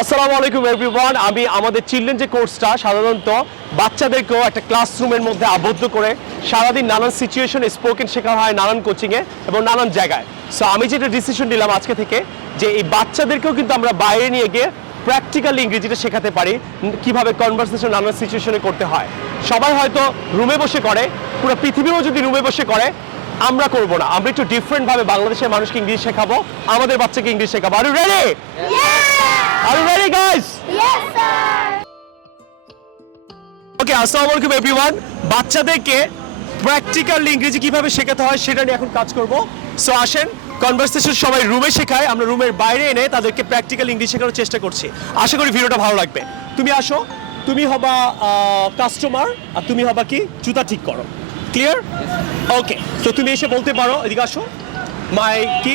আসসালামু আলাইকুম এভরিওয়ান। আমি আমাদের চিলড্রেন যে কোর্সটা সাধারণত বাচ্চাদেরকেও একটা ক্লাসরুমের মধ্যে আবদ্ধ করে সারাদিন নানান সিচুয়েশনে স্পোকেন শেখানো হয় নানান কোচিংয়ে এবং নানান জায়গায়। সো আমি যেটা ডিসিশন নিলাম আজকে থেকে যে এই বাচ্চাদেরকেও কিন্তু আমরা বাইরে নিয়ে গিয়ে প্র্যাকটিক্যালি ইংরেজিটা শেখাতে পারি, কিভাবে কনভারসেশন নানান সিচুয়েশনে করতে হয়। সবাই হয়তো রুমে বসে করে, পুরো পৃথিবীও যদি রুমে বসে করে, আমরা করব না। আমরা একটু ডিফারেন্টভাবে বাংলাদেশের মানুষকে ইংলিশ শেখাবো, আমাদের বাচ্চাকে ইংলিশ শেখাবো। Are you ready? Are you ready, guys? Yes, sir. Okay, আসসালামু আলাইকুম এভরিওয়ান। বাচ্চাদেরকে প্র্যাকটিক্যালি ইংরেজি কিভাবে শেখাতে হয় সেটা নিয়ে এখন কাজ করব। সো আসেন, কনভারসেশন সবাই রুমে শেখায়, আমরা রুমের বাইরে এনে তাদেরকে প্র্যাকটিক্যাল ইংলিশ শেখানোর চেষ্টা করছি। আশা করি ভিডিওটা ভালো লাগবে। তুমি আসো, তুমি হবা কাস্টমার আর তুমি হবা কি জুতা ঠিক করো। ক্লিয়ার? ওকে, তো তুমি এসে বলতে পারো, এদিকে আসো, মাই কি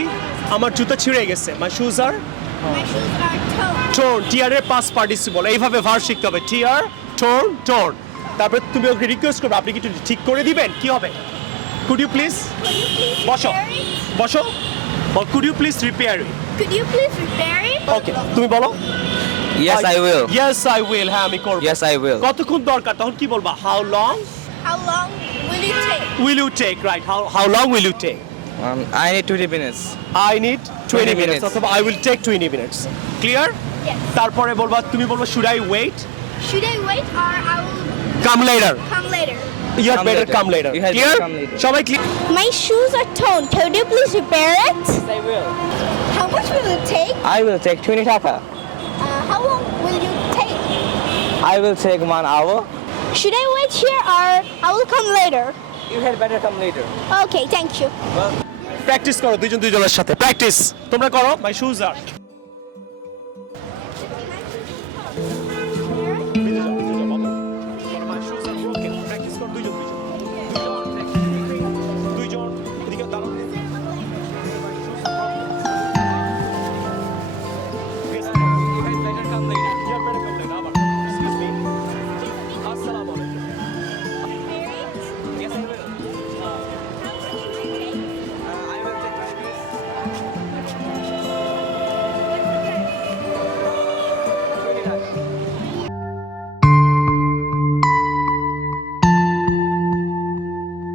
আমার জুতা ছিঁড়ে গেছে, my shoes R My shoes are torn. Tone, টিয়ারের past participle, এইভাবে ভার্ব শিখতে হবে। টিয়ার, টোন, টোন। তারপরে তুমি ওকে রিকোয়েস্ট করবে আপনি কি একটু ঠিক করে দিবেন, কি হবে? Could you please Could you please বসো, repair it? বসো। Could you please repair it. Could you please repair it? Okay, তুমি বলো। Yes, I will. Yes I will, হ্যাঁ আমি করব। Yes, I will. কতক্ষণ দরকার, তখন কি বলবা? How long How long will it take? Will you take, right? How long will you take? I need 20 minutes. I need 20 minutes minutes. অথবা I will take 20 minutes. Clear? Yes. তারপরে বলবা, তুমি বলবা should I wait, Should I wait or I will come later, come later? You had Come better later. Come later. You had clear? better come later. সবাই clear? My shoes are torn. Could you please repair it? I will. How much will it take? I will take 20 taka. How long will you take? I will take 1 hour. Should I wait here or I will come later? You had better come later. Okay, thank you. Well, practice করো দুইজন দুইজনের সাথে, practice তোমরা করো। My shoes R